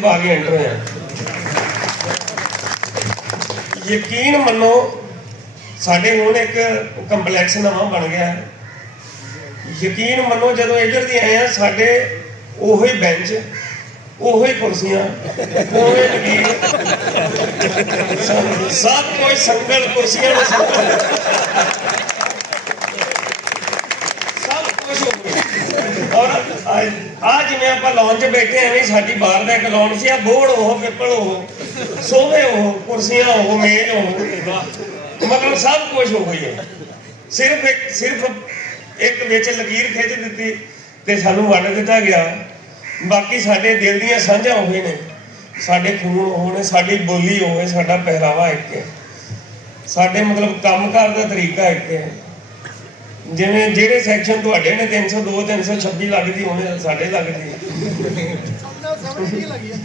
ਪਾ ਕੇ ਐਂਟਰ ਹੋਇਆ। ਯਕੀਨ ਮੰਨੋ ਸਾਡੇ ਹੁਣ ਇੱਕ ਕੰਪਲੈਕਸ ਨਵਾਂ ਬਣ ਗਿਆ। ਯਕੀਨ ਮੰਨੋ ਜਦੋਂ ਇੱਧਰ ਦੀ ਆਏ ਆ ਸਾਡੇ ਉਹੀ ਬੈਂਚ, ਉਹੀ ਕੁਰਸੀਆਂ, ਉਹੀ ਲਕੀਰ, ਸਭ ਕੁਝ ਸੰਗਲ, ਕੁਰਸੀਆਂ ਨੂੰ ਸੰਗਲ, ਸਭ ਕੁਝ ਹੋ ਗਿਆ। ਔਰ ਆ ਜਿਵੇਂ ਆਪਾਂ ਲੌਨ 'ਚ ਬੈਠੇ ਐਵੇਂ ਸਾਡੀ ਬਾਹਰ ਦਾ ਇੱਕ ਲੌਨ ਸੀ। ਆ ਬੋਰਡ ਉਹ, ਪਿੱਪਲ ਉਹ, ਸੋਫੇ ਉਹ, ਕੁਰਸੀਆਂ ਉਹ, ਮੇਜ਼ ਉਹ, ਮਤਲਬ ਸਭ ਕੁਝ ਹੋ ਗਈ ਹੈ। ਸਿਰਫ ਇੱਕ ਵਿੱਚ ਲਕੀਰ ਖਿੱਚ ਦਿੱਤੀ ਤੇ ਸਾਨੂੰ ਵੰਡ ਦਿੱਤਾ ਗਿਆ। ਬਾਕੀ ਸਾਡੇ ਦਿਲ ਦੀਆਂ ਸਾਂਝਾਂ ਉਹੀ ਨੇ, ਸਾਡੇ ਖੂਨ ਉਹ ਨੇ, ਸਾਡੀ ਬੋਲੀ ਹੋਵੇ, ਸਾਡਾ ਪਹਿਰਾਵਾ ਇੱਕ ਹੈ, ਸਾਡੇ ਮਤਲਬ ਕੰਮਕਾਰ ਦਾ ਤਰੀਕਾ ਇੱਕ ਹੈ। ਜਿਵੇਂ ਜਿਹੜੇ ਸੈਕਸ਼ਨ ਤੁਹਾਡੇ ਨੇ 302 326 ਲੱਗਦੀ ਉਹਨੇ ਸਾਡੇ ਲੱਗਦੀ।